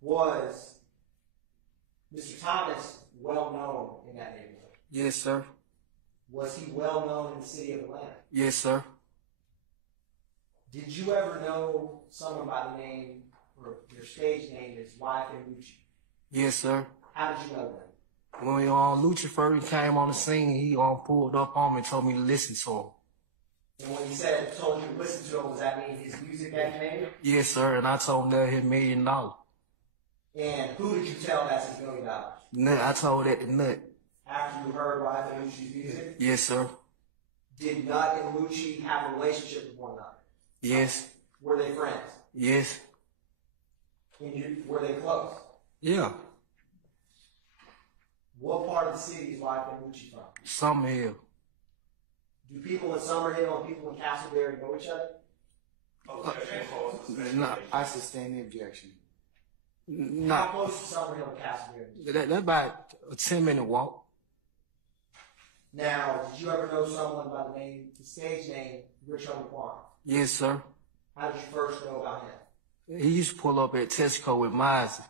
Was Mr. Thomas well known in that neighborhood? Yes, sir. Was he well known in the city of Atlanta? Yes, sir. Did you ever know someone by the name, or your stage name is Lucci? Yes, sir. How did you know that? When Lucci first came on the scene, he pulled up on me and told me to listen to him. And when he told you to listen to him, does that mean his music that he made? Yes, sir. And I told him that his $1 million. And who did you tell that's his $1 million? Nut. I told that to Nut. After you heard Lucci's music? Yes, sir. Did Nut and Lucci have a relationship with one another? Yes. Were they friends? Yes. And were they close? Yeah. What part of the city is Wife and Lucci from? Summerhill. Do people in Summerhill and people in Castleberry know each other? No. I sustain the objection. No. How close is Summerhill and Castleberry? That's about a 10-minute walk. Now, did you ever know someone by the stage name, Reginald Hendricks? Yes, sir. How did you first know about him? He used to pull up at Tesco with Mozzie.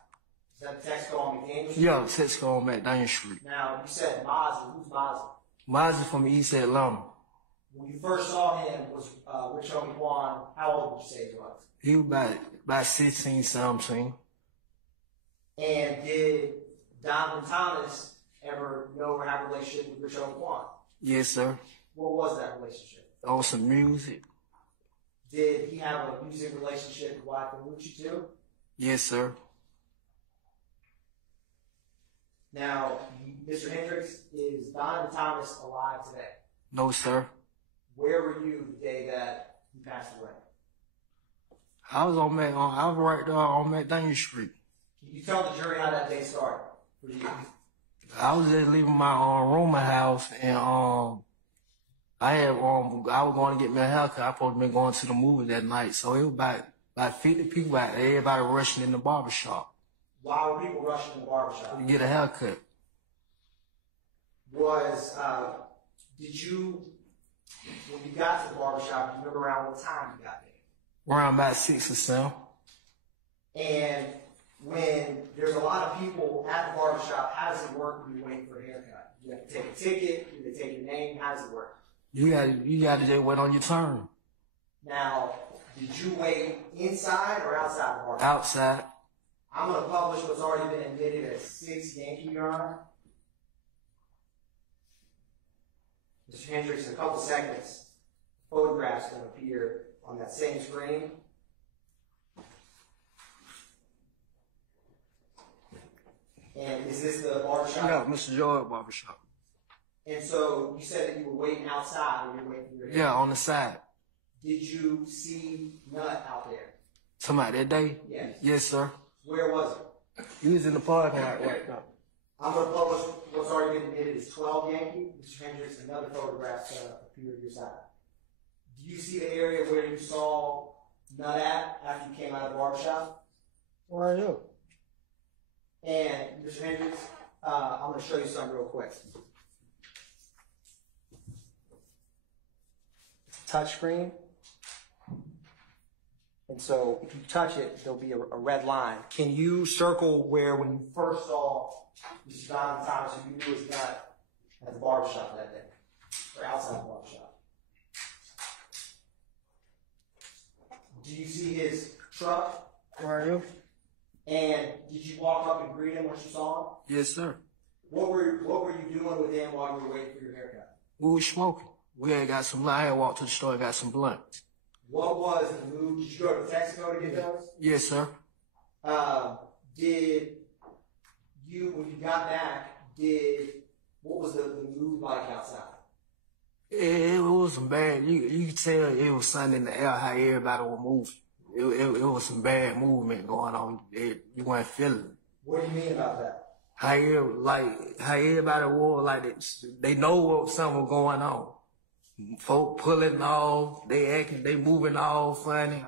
Is that Tesco on McDaniel Street? Yeah, Tesco on McDaniel Street. Now, you said Mozzie. Who's Mozzie? Mozzie from East Atlanta. When you first saw him, was Reginald Hendricks, how old would you say he was? He was about 16, 17. And did Donovan Thomas ever know or have a relationship with Reginald Hendricks? Yes, sir. What was that relationship? On some music. Did he have a music relationship with Wife and Lucci too? Yes, sir. Now, Mr. Hendricks, is Donovan Thomas alive today? No, sir. Where were you the day that he passed away? I was right there on McDaniel Street. Can you tell the jury how that day started for you? I was just leaving my rooming house, and I was going to get me a haircut. I supposed to be going to the movie that night, so it was about 50 people out there, everybody rushing in the barbershop. Why were people rushing in the barbershop? To get a haircut. Did you, when you got to the barbershop, do you remember around what time you got there? Around about 6 or 7. And when there's a lot of people at the barbershop, how does it work when you're waiting for a haircut? You have to take a ticket, do they take your name, how does it work? You got to just wait on your turn. Now, did you wait inside or outside the barbershop? Outside. I'm going to publish what's already been admitted as 6 Yankee, Your Honor. Mr. Hendricks, in a couple seconds, photographs are going to appear on that same screen. And is this the barbershop? Yeah, Mr. George Barbershop. And so you said that you were waiting outside when you were waiting for your hair. Yeah, on the side. Did you see Nut out there? Somebody that day? Yes. Yes, sir. Where was it? He was in the parking lot right now. I'm going to publish what's already been admitted as 12 Yankee. Mr. Hendricks, another photograph appear to your side. Do you see the area where you saw Nut at after you came out of the barbershop? Right here. And Mr. Hendricks, I'm going to show you something real quick. Touch screen. And so if you touch it, there'll be a red line. Can you circle where when you first saw Mr. Donovan Thomas, who you knew was Nut, at the barbershop that day? Or outside the barbershop? Do you see his truck? Right here. And did you walk up and greet him once you saw him? Yes, sir. What were you doing with him while you were waiting for your haircut? We were smoking. We had got some, I had walked to the store and got some blunt. What was the move? Did you go to Texaco to get those? Yes, sir. Did you, when you got back, what was the mood like outside? It was some bad, you could tell it was something in the air, how everybody was moving. It was some bad movement going on. You weren't feeling it. What do you mean about that? How everybody was like they know what something was going on. Folk pulling off, they moving all funny,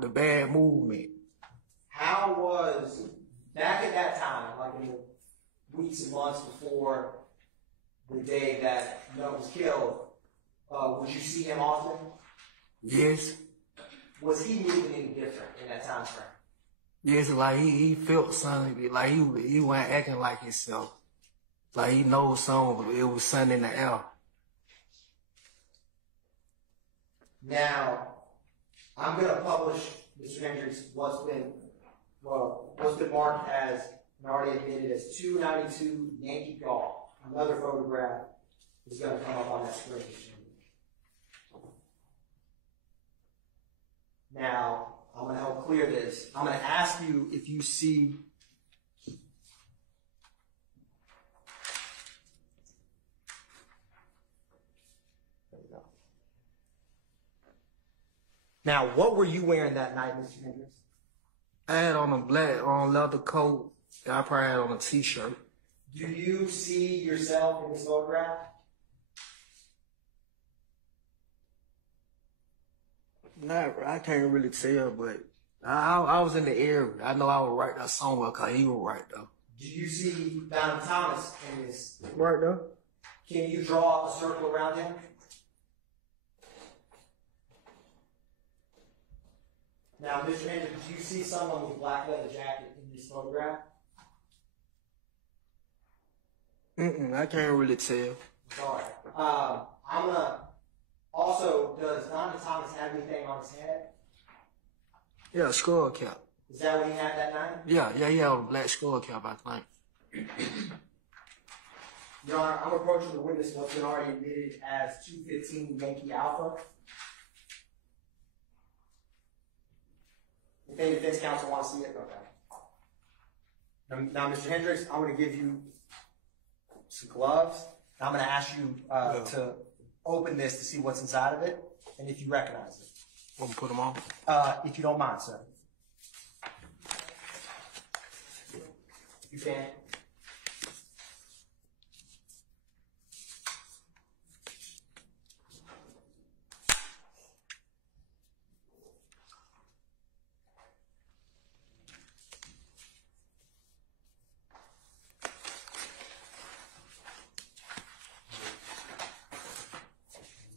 the bad movement. How was, back at that time, like in the weeks and months before the day that Nut was killed, would you see him often? Yes. Was he moving any different in that time frame? Yes, like he felt something, like he wasn't acting like himself. Like he knows something, it was something in the air. Now, I'm going to publish, Mr. Hendricks, what's been marked as, and already admitted as 292 Yankee Golf. Another photograph is going to come up on that screen. Now, I'm going to help clear this. I'm going to ask you if you see Now, what were you wearing that night, Mr. Hendricks? I had on a black leather coat, and I probably had on a t-shirt. Do you see yourself in this photograph? I can't really tell, but I was in the area. I know I was right there somewhere because he was right there. Do you see Donovan Thomas in this? Right there. Can you draw a circle around him? Now, Mr. Hendricks, do you see someone with a black leather jacket in this photograph? I can't really tell. Sorry. I'm going to... Also, does Donovan Thomas have anything on his head? Yeah, skull cap. Is that what he had that night? Yeah, he had a black skull cap, I think. Your Honor, I'm approaching the witness what's been already admitted as 215 Yankee Alpha. If any defense counsel wants to see it, okay. Now, Mr. Hendricks, I'm going to give you some gloves. I'm going to ask you to open this to see what's inside of it, and if you recognize it. We'll put them on. If you don't mind, sir. You can.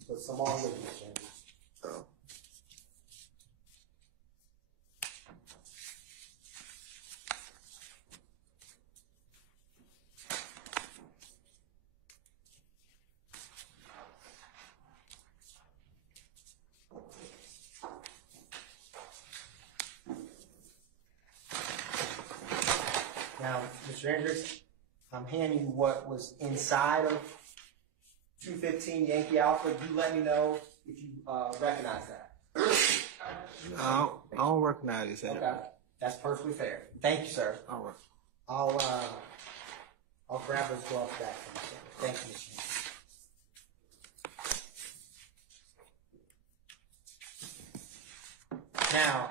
Put some on with you, James. Oh. Now, Mr. Hendricks, I'm handing you what was inside of 215 Yankee Alpha. You let me know if you recognize that. I don't recognize it. Okay, that's perfectly fair. Thank you, sir. All right. I'll grab those gloves back from you, sir. Thank you, Mr. Hendricks. Now,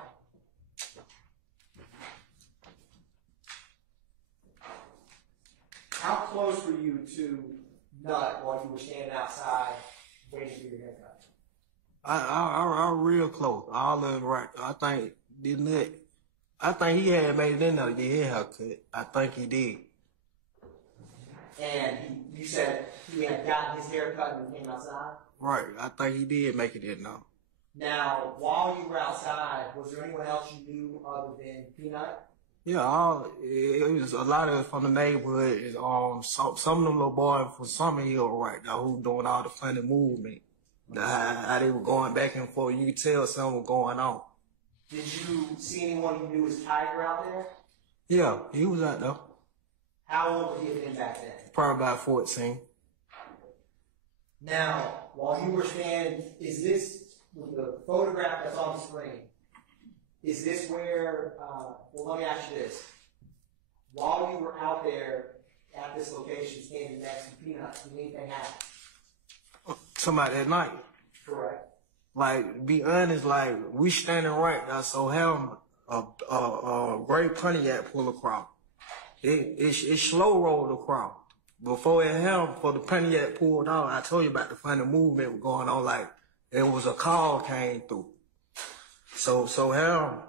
how close were you to Nut while you were standing outside waiting for your haircut? I real close. All of it right. I think he had made it in there to get his haircut. I think he did. And you said he had gotten his haircut and came outside? Right. I think he did make it in there. Now, while you were outside, was there anyone else you knew other than Peanut? Yeah, it was a lot of it from the neighborhood. Some of them little boys from Summer Hill right now who doing all the funny movement. How they were going back and forth. You could tell something was going on. Did you see anyone you knew as Tiger out there? Yeah, he was out there. How old would he have been back then? Probably about 14. Now, while you were standing, is this the photograph that's on the screen? Is this where, well, let me ask you this. While you were out there at this location standing next to Peanut, did anything happen? Somebody that night. Correct. Like, be honest, like, we standing right there, so him, a great Pontiac pull across. It slow rolled across. Before the Pontiac pulled out, I told you about the funny movement going on, like, it was a call came through. So him,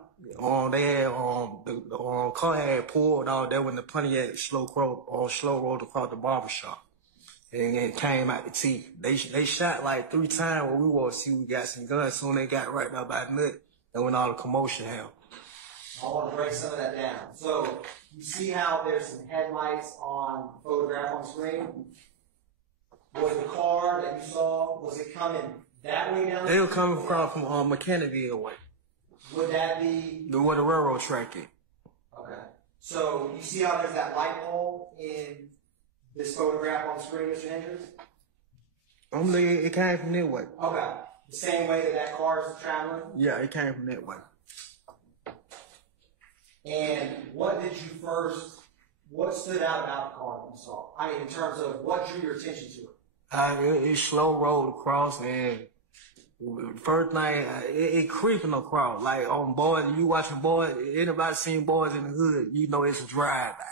they had, the car had pulled out there when the Pontiac slow rolled across the barbershop. And it came out the teeth. They shot like 3 times when we wanted to see we got some guns. Soon they got right there by the nut. That's when all the commotion happened. I want to break some of that down. So you see how there's some headlights on the photograph on screen? Was the car that you saw, was it coming that way down? They were coming from McKinneyville way. Would that be? Where the railroad track is. Okay. So you see how there's that light pole in this photograph on the screen, Mr. Hendricks? It came from that way. Okay. The same way that that car is traveling? Yeah, it came from that way. And what stood out about the car that you saw? I mean, in terms of what drew your attention to it? It slow rolled across, and first thing, it creeping across. Like on boys, you watching boys, anybody seen boys in the hood, you know it's a drive-by.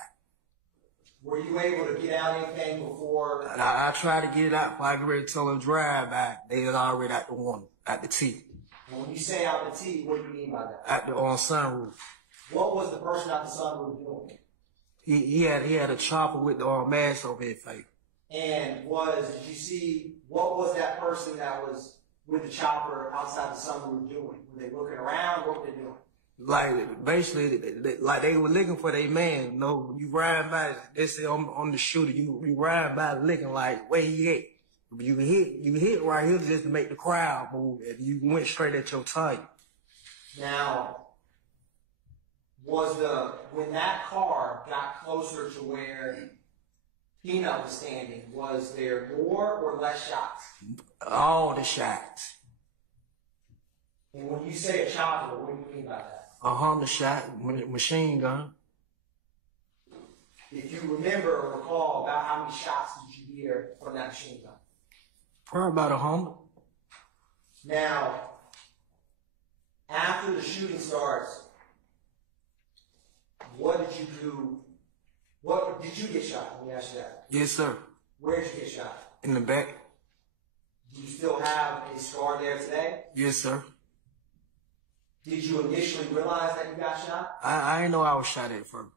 Were you able to get out anything before? I tried to get it out before I get ready to tell them drive-by. They was already out the one, out the T. And when you say out the T, what do you mean by that? Out the sunroof. What was the person out the sunroof doing? He had a chopper with the mask over his face. And did you see, what was that person that was with the chopper outside the sunroof doing? Were they looking around? What were they doing? Like, basically, like they were looking for their man. You know, you ride by, they say on the shooter, you ride by looking like, where he at? You hit right here just to make the crowd move, and you went straight at your target. Now, when that car got closer to where Peanut was standing, was there more or less shots? All the shots. And when you say a chopper, what do you mean by that? A Honda shot, machine gun. If you remember or recall, about how many shots did you hear from that machine gun? Probably about 100. Now, after the shooting starts, what did you do? What did you get shot? Let me ask you that. Yes, sir. Where did you get shot? In the back. Do you still have a scar there today? Yes, sir. Did you initially realize that you got shot? I didn't know I was shot at first.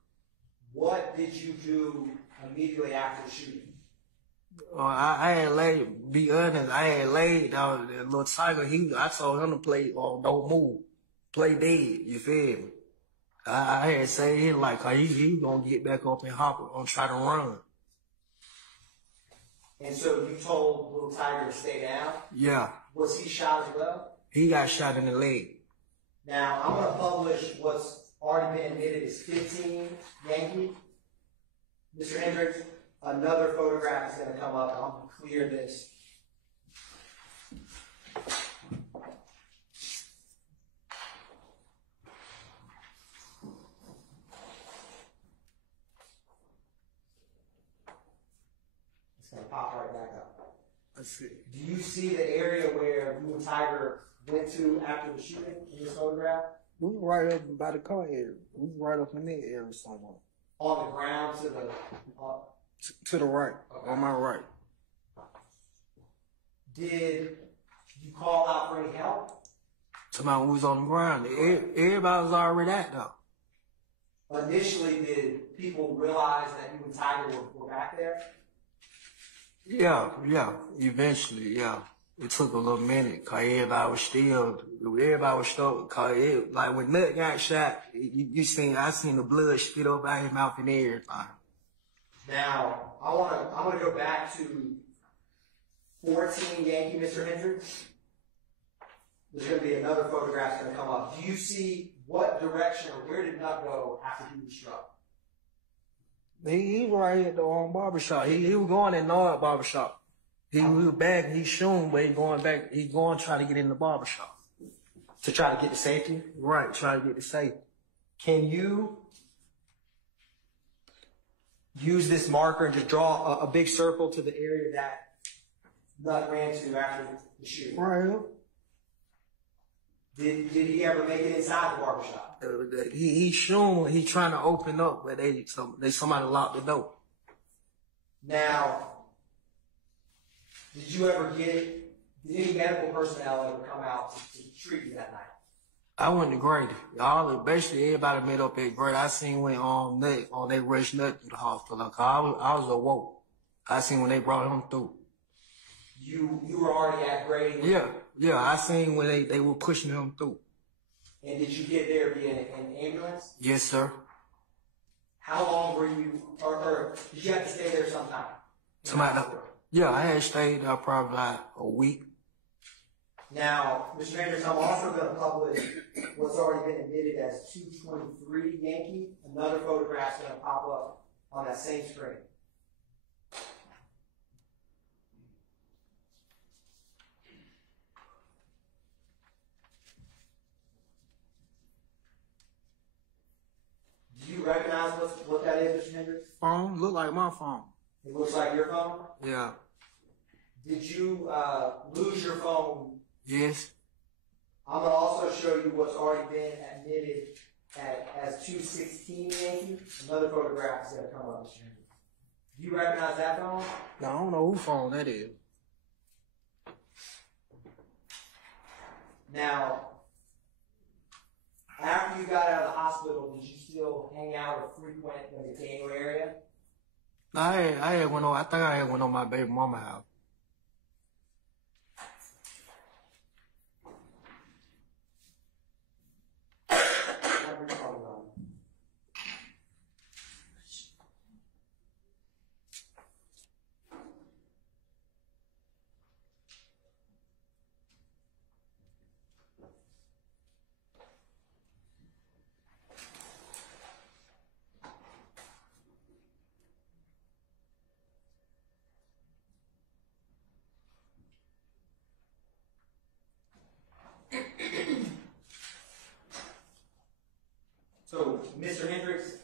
What did you do immediately after the shooting? I had laid, be honest, I had laid down that little tiger. I told him to play, don't move. Play dead, you feel me? I had said him like, he gonna get back up and hop and try to run. And so you told little tiger to stay down? Yeah. Was he shot as well? He got shot in the leg. Now, I'm going to publish what's already been admitted as 15 Yankee. Mr. Hendricks, another photograph is going to come up. I'm going to clear this. It's going to pop right back up. Let's see. Do you see the area where you and Tiger went to after the shooting in this photograph? We were right up by the car area. We were right up in that area somewhere. On the ground to the... to the right, okay. On my right. Did you call out for any help? Somebody was on the ground. Everybody was already at though. Initially, did people realize that you and Tiger were back there? Yeah. Eventually, yeah. It took a little minute, cause everybody was stuck, cause like when Nut got shot, I seen the blood spit up out his mouth and everything. Now, I'm gonna go back to 14 Yankee, Mr. Hendricks. There's gonna be another photograph that's gonna come up. Do you see what direction or where did Nut go after he was struck? He was right at the Barbershop. He was going at North Barbershop. He was back and he's shooting, but he's going back. He's going to try to get in the barbershop. To try to get to safety? Right, try to get to safety. Can you use this marker and just draw a big circle to the area that Nut ran to after the shooting? Right. Did he ever make it inside the barbershop? He's shooting, he's trying to open up, but somebody locked the door. Now, did any medical personnel ever come out to treat you that night? I went to Grady. Basically everybody met up at Grady. I seen when they rushed Nut to the hospital. I was awoke. I seen when they brought him through. You were already at Grady? Yeah. I seen when they were pushing him through. And did you get there via an ambulance? Yes, sir. How long were you, or did you have to stay there sometime? Yeah, I had stayed there probably like a week. Now, Mr. Hendricks, I'm also going to publish what's already been admitted as 223 Yankee. Another photograph's going to pop up on that same screen. Do you recognize what that is, Mr. Hendricks? Phone? Look like my phone. It looks like your phone? Yeah. Did you lose your phone? Yes. I'm going to also show you what's already been admitted as 216 Yankee. Another photograph is going to come up, Mr. Hendricks. Do you recognize that phone? No, I don't know whose phone that is. Now, after you got out of the hospital, did you still hang out or frequent the McDaniel area? No, I think I had went on my baby mama house. So, Mr. Hendricks,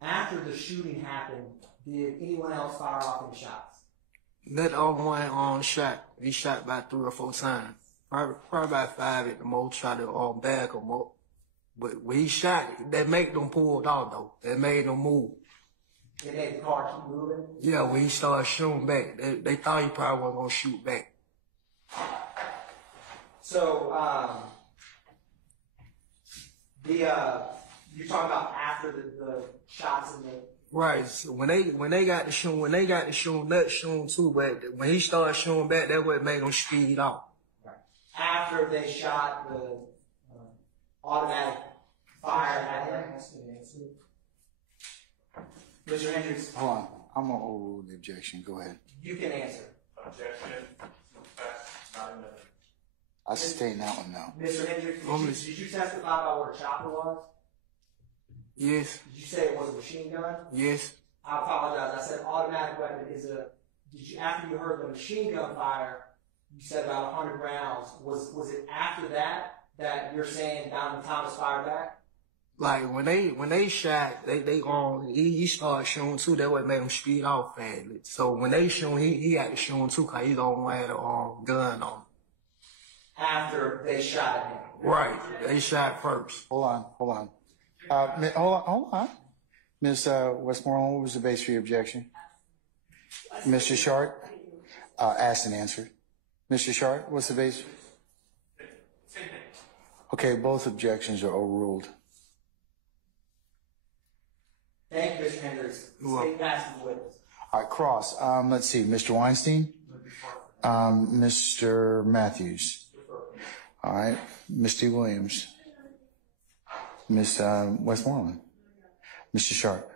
after the shooting happened, did anyone else fire off any shots? That other one shot. He shot about 3 or 4 times. Probably about 5 at the most. Tried to bag him up. But when he shot, that made them pull off though. That made them move. It made the car keep moving? Yeah, when he started shooting back, they thought he probably wasn't gonna shoot back. So, you're talking about after the shots in the... Right. So when they got to shooting, Nut shooting too, but when he started shooting back, that what made them speed off. Right. After they shot the automatic fire at him. Mr. Hendricks. Hold on. I'm going to overrule the objection. Go ahead. You can answer. Objection. Not admitted. I sustain that one now. Mr. Hendricks, did you testify about what a chopper was? Yes. Did you say it was a machine gun? Yes. I apologize. I said automatic weapon is a... after you heard the machine gun fire, you said about 100 rounds. Was it after that you're saying Donovan Thomas fired back? Like when they shot, he started shooting too. That what made him speed off fast. So when they shoot, he had to shoot too, cause he don't have a gun on. After they shot at him. Right. They shot first. Hold on. Hold on. Ms. Westmoreland, what was the base for your objection? Mr. Sharp? Asked and answered. Mr. Sharp, what's the base? Okay, both objections are overruled. Thank you, Mr. Hendricks. State past the witness. All right, cross. Let's see. Mr. Weinstein? Mr. Matthews? All right. Mr. Williams? Miss Westmoreland? Mr. Sharp?